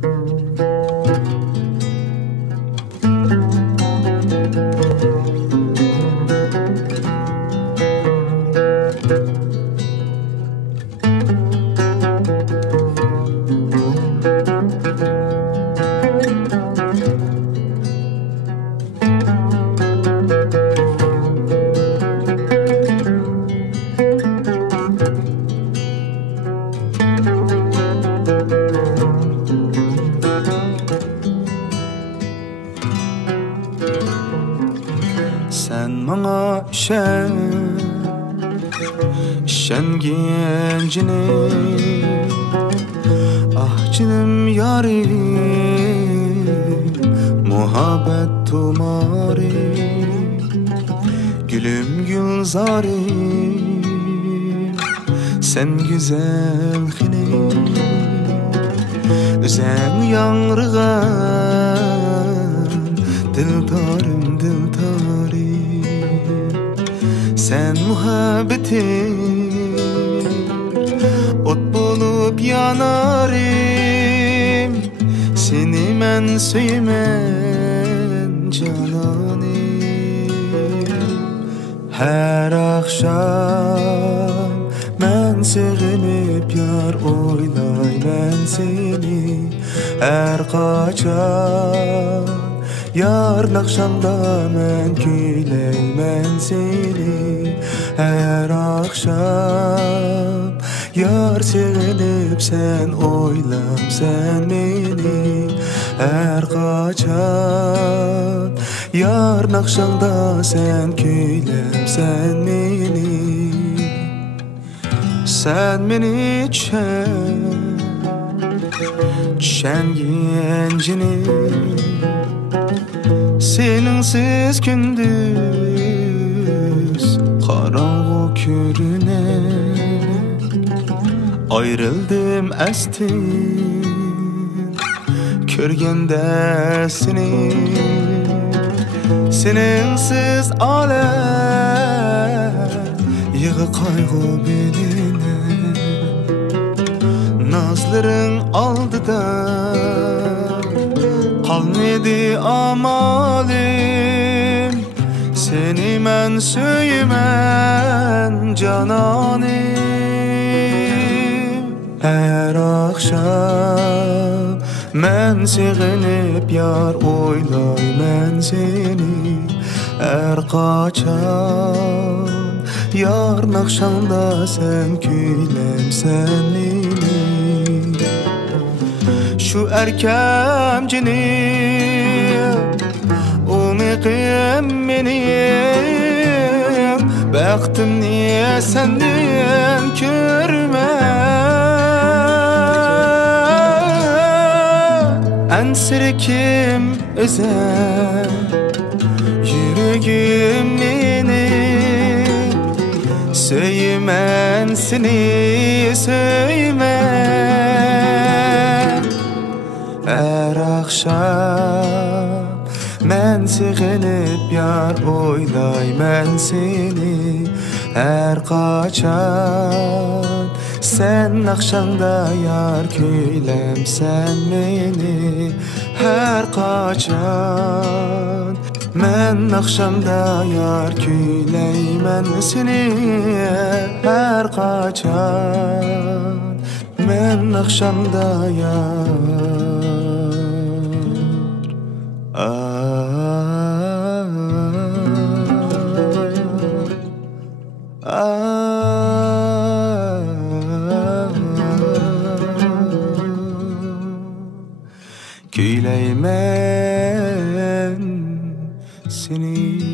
Sen bana şengencini ah canım yarim muhabbet tumari gülüm gülzarim sen güzel hine özen yanrıgan dildarım dildarım sen muhabbetim ot bulup yanarım seni men söymen cananim her akşam men sevinip yar oylaymen seni her kaçan yarın akşamda men küyleymen seni her akşam yar sevinip sen oylam sen beni her kaçan yarın akşamda sen küylem sen beni sen beni gencini seninsiz gündüz karanlık körüne ayrıldım estin körgende seni seninsiz alem yığı kaygı beline nazların aldıda kalmadı amalim seni men söymen cananim her akşam men sevinip yar oylaymen seni her kaçan yarın akşamda sen küylem sen beni şu erkemcini umiqim benim baktım niye senden körme ensirkim özel yüreğim benim söylemen seni söylemen her akşam men sevinip yar oylaymen seni her kaçan sen akşamda yar küylem sen beni her kaçan men akşamda yar küyleymen seni her kaçan men akşamda yar küyleymen seni